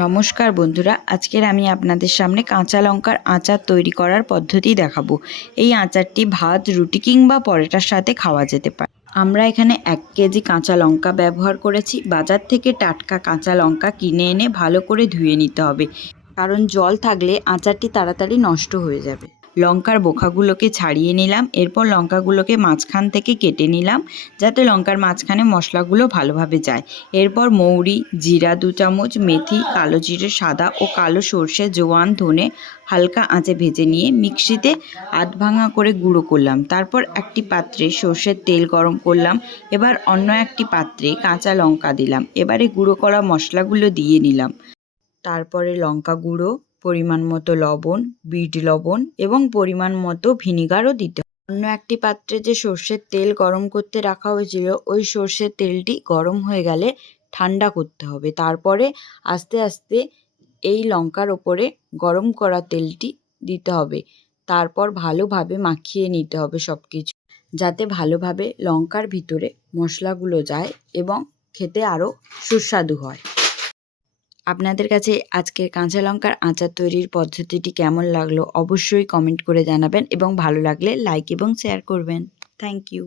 নমস্কার বন্ধুরা, আজকের আমি আপনাদের সামনে কাঁচা লঙ্কার আচার তৈরি করার পদ্ধতি দেখাবো। এই আচারটি ভাত, রুটি কিংবা পরোটার সাথে খাওয়া যেতে পারে। আমরা এখানে 1 কেজি কাঁচা লঙ্কা ব্যবহার করেছি। বাজার থেকে টাটকা কাঁচা লঙ্কা কিনে এনে ভালো করে ধুয়ে নিতে হবে, কারণ জল থাকলে আচারটি তাড়াতাড়ি নষ্ট হয়ে যাবে। লঙ্কার বোখাগুলোকে ছাড়িয়ে নিলাম। এরপর লঙ্কাগুলোকে মাঝখান থেকে কেটে নিলাম, যাতে লঙ্কার মাঝখানে মশলাগুলো ভালোভাবে যায়। এরপর মৌরি, জিরা 2 চামচ, মেথি, কালো জিরে সাদা ও কালো সর্ষে, জোয়ান, ধনে হালকা আঁচে ভেজে নিয়ে মিক্সিতে আধ ভাঙা করে গুঁড়ো করলাম। তারপর একটি পাত্রে সর্ষের তেল গরম করলাম। এবার অন্য একটি পাত্রে কাঁচা লঙ্কা দিলাম। এবারে গুঁড়ো করা মশলাগুলো দিয়ে নিলাম। তারপরে লঙ্কা গুঁড়ো, পরিমাণ মতো লবণ, বিট লবণ এবং পরিমাণ মতো ভিনিগারও দিতে হবে। অন্য একটি পাত্রে যে সর্ষের তেল গরম করতে রাখা হয়েছিল, ওই সর্ষের তেলটি গরম হয়ে গেলে ঠান্ডা করতে হবে। তারপরে আস্তে আস্তে এই লঙ্কার ওপরে গরম করা তেলটি দিতে হবে। তারপর ভালোভাবে মাখিয়ে নিতে হবে সব কিছু, যাতে ভালোভাবে লঙ্কার ভিতরে মশলাগুলো যায় এবং খেতে আরও সুস্বাদু হয়। আপনাদের কাছে আজকের কাঁচা লঙ্কার আচার তৈরির পদ্ধতিটি কেমন লাগলো অবশ্যই কমেন্ট করে জানাবেন এবং ভালো লাগলে লাইক এবং শেয়ার করবেন। Thank you.